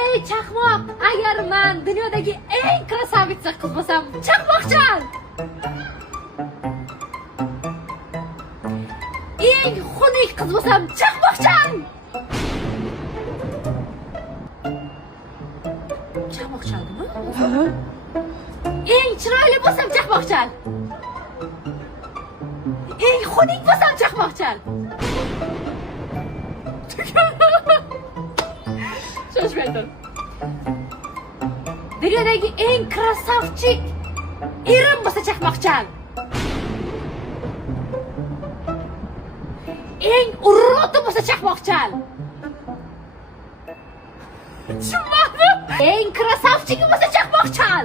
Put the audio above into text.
Ey chaqmoq, agar men dunyodagi eng krasavitsa qiz bo'lsam, chaqmoqchan. Eng xunuk qiz bo'lsam, chaqmoqchan. Chaqmoqchanmi? Eng chiroyli bo'lsam, chaqmoqchan. Eng xunuk bo'lsam, chaqmoqchan. Shoshmaydir. Dunyodagi eng krasavchik erim bo'lsa chaqmoqchan. Eng urroti bo'lsa chaqmoqchan. Tushunmadim. Eng krasavchik bo'lsa chaqmoqchan.